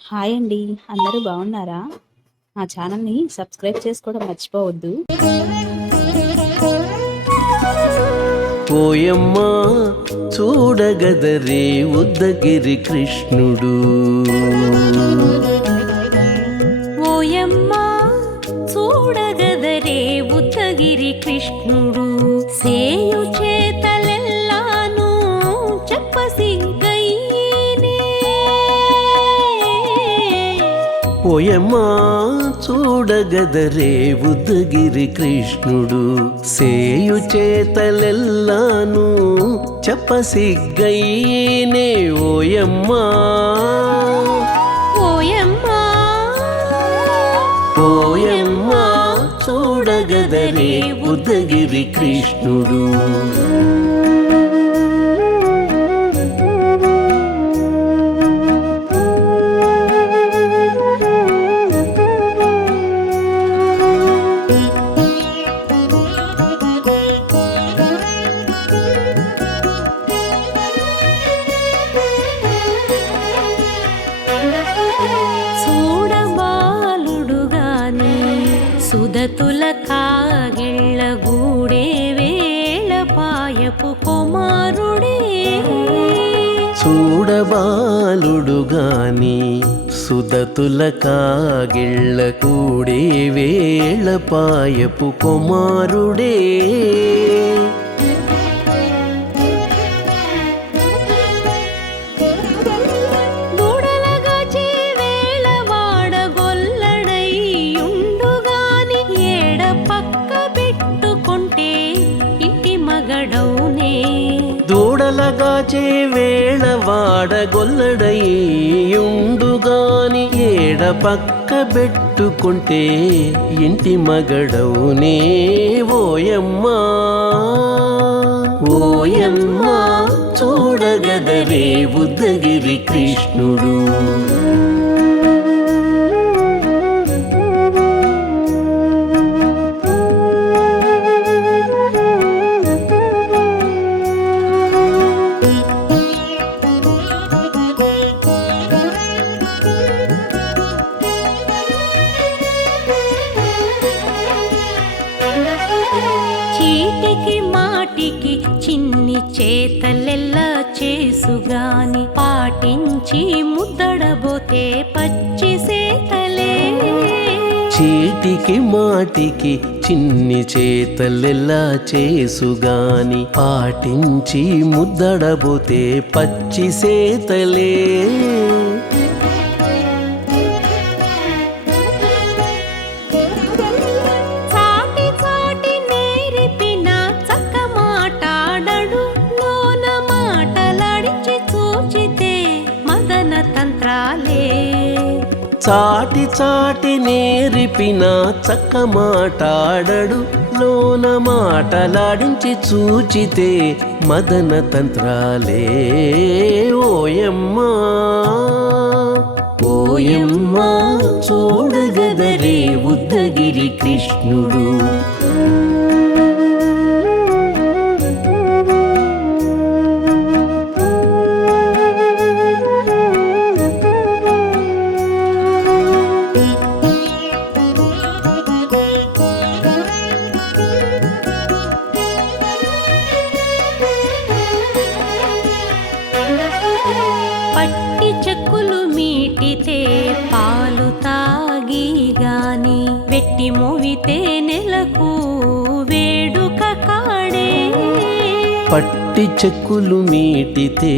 Hi అండి, అందరూ బాగున్నారా? మా ఛానల్ని సబ్స్క్రైబ్ చేసుకోవడం మర్చిపోవద్దు. ఓయమ్మా చూడగదరే ఉద్దగిరి కృష్ణుడు. ఓయమ్మా చూడగదరే ఉద్దగిరి కృష్ణుడు. సేయు చేతలెల్లాను చెప్పసిగ్గయ్యేనే. ఓయమ్మా చూడగదరే ఉద్దగిరి కృష్ణుడు. సేయు చేతలెల్లాను చెప్పసిగ్గయ్యేనే. ఓయమ్మా ఓయమ్మా ఓయమ్మా చూడగదరే ఉద్దగిరి కృష్ణుడు. సుదతుల కాగిళ్ళ గూడే వేళ పాయపు కుమారుడే. చూడబాలుడు గాని సుదతుల కాగిళ్ళ కూడే వేళ పాయపు కుమారుడే. దూడలగాచే వేళ వాడగొల్లడయ్యుండుగాని ఏడ పక్క పెట్టుకుంటే ఇంటి మగడవునే. ఓయమ్మా ఓయమ్మా చూడగదరే ఉద్దగిరి కృష్ణుడు. చీటికి మాటికి చిన్ని చేతలెల్లా చేసుగాని పాటించి ముద్దడబోతే పచ్చి సేతలే. చీటికి మాటికి చిన్ని చేతలెల్లా చేసుగాని పాటించి ముద్దడబోతే పచ్చి సేతలే. చాటి చాటి నేర్పిన చక్క మాటాడడు లోన మాటలాడించి చూచితే మదన తంత్రాలే. ఓయమ్మా ఓయమ్మా చూడగదరే ఉద్దగిరి కృష్ణుడు. పట్టి చెక్కులు మీటితే పాలు తాగి గాని వెట్టి మోవితే నెలకు వేడుక కాడే. పట్టి చెక్కులు మీటితే